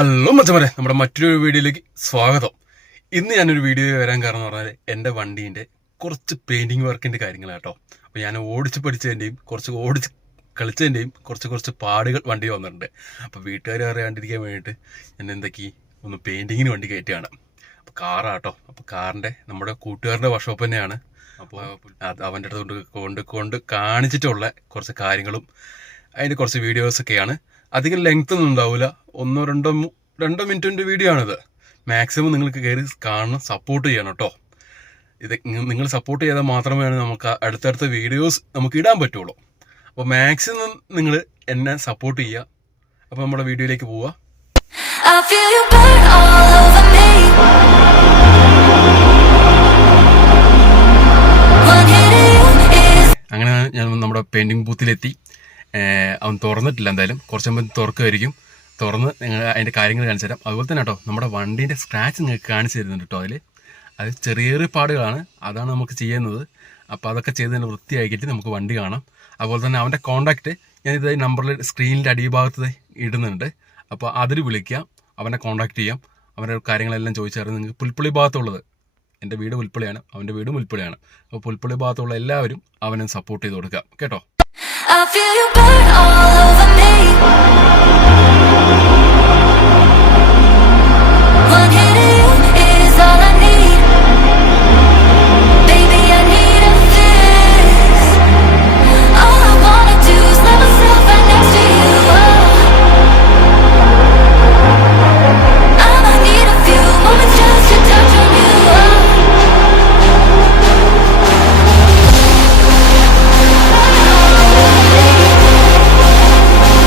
Hello മച്ചമാരെ, നമ്മുടെ മറ്റൊരു വീഡിയോയിലേക്ക് സ്വാഗതം. ഇന്ന് ഞാനൊരു വീഡിയോ വരാൻ കാരണം എന്ന് പറഞ്ഞാൽ എൻ്റെ വണ്ടീൻ്റെ കുറച്ച് പെയിൻറ്റിങ് വർക്കിൻ്റെ കാര്യങ്ങളാണ് കേട്ടോ. അപ്പോൾ ഞാൻ ഓടിച്ച് പഠിച്ചതിൻ്റെയും കുറച്ച് ഓടിച്ച് കളിച്ചതിൻ്റെയും കുറച്ച് പാടുകൾ വണ്ടി വന്നിട്ടുണ്ട്. അപ്പോൾ വീട്ടുകാർ അറിയാണ്ടിരിക്കാൻ വേണ്ടിയിട്ട് ഞാൻ എന്തൊക്കെ ഒന്ന് പെയിൻറ്റിങ്ങിന് വണ്ടി കയറ്റുകയാണ്. അപ്പോൾ കാറാട്ടോ. അപ്പോൾ കാറിൻ്റെ നമ്മുടെ കൂട്ടുകാരൻ്റെ വർക്ക്ഷോപ്പ് തന്നെയാണ്. അപ്പോൾ അവൻ്റെ അടുത്ത് കൊണ്ട് കാണിച്ചിട്ടുള്ള കുറച്ച് കാര്യങ്ങളും അതിൻ്റെ കുറച്ച് വീഡിയോസൊക്കെയാണ്. അധികം ലെങ്ത് ഒന്നും ഉണ്ടാവില്ല. രണ്ടോ മിനിറ്റിൻ്റെ വീഡിയോ ആണിത്. മാക്സിമം നിങ്ങൾക്ക് കയറി കാണണം, സപ്പോർട്ട് ചെയ്യണം കേട്ടോ. ഇത് നിങ്ങൾ സപ്പോർട്ട് ചെയ്താൽ മാത്രമേ നമുക്ക് അടുത്തടുത്ത വീഡിയോസ് നമുക്ക് ഇടാൻ പറ്റുള്ളൂ. അപ്പോൾ മാക്സിമം നിങ്ങൾ എന്നെ സപ്പോർട്ട് ചെയ്യുക. അപ്പോൾ നമ്മുടെ വീഡിയോയിലേക്ക് പോവുക. അങ്ങനെ ഞാൻ നമ്മുടെ പെയിൻറ്റിങ് ബൂത്തിലെത്തി. അവൻ തുറന്നിട്ടില്ല, എന്തായാലും കുറച്ച് മുമ്പ് തുറക്കുമായിരിക്കും. തുറന്ന് നിങ്ങൾ അതിൻ്റെ കാര്യങ്ങൾ കാണിച്ചു തരാം. അതുപോലെ തന്നെ കേട്ടോ, നമ്മുടെ വണ്ടീൻ്റെ സ്ക്രാച്ച് നിങ്ങൾക്ക് കാണിച്ചു തരുന്നുണ്ട് കേട്ടോ. അത് ചെറിയ ചെറിയ പാടുകളാണ്, അതാണ് നമുക്ക് ചെയ്യുന്നത്. അപ്പോൾ അതൊക്കെ ചെയ്ത് തന്നെ വൃത്തിയാക്കിയിട്ട് നമുക്ക് വണ്ടി കാണാം. അതുപോലെ തന്നെ അവൻ്റെ കോൺടാക്റ്റ് ഞാനിത് നമ്പറിൽ സ്ക്രീനിൻ്റെ അടിഭാഗത്ത് ഇടുന്നുണ്ട്. അപ്പോൾ അതിൽ വിളിക്കാം, അവനെ കോൺടാക്റ്റ് ചെയ്യാം, അവൻ്റെ കാര്യങ്ങളെല്ലാം ചോദിച്ചറിയാം. നിങ്ങൾക്ക് പുൽപ്പള്ളി ഭാഗത്തുള്ളത്, എൻ്റെ വീട് പുൽപ്പള്ളിയാണ്, അവൻ്റെ വീടും പുൽപ്പള്ളിയാണ്. അപ്പോൾ പുൽപ്പള്ളി ഭാഗത്തുള്ള എല്ലാവരും അവനെ സപ്പോർട്ട് ചെയ്ത് കൊടുക്കാം കേട്ടോ. I feel you burn all over me.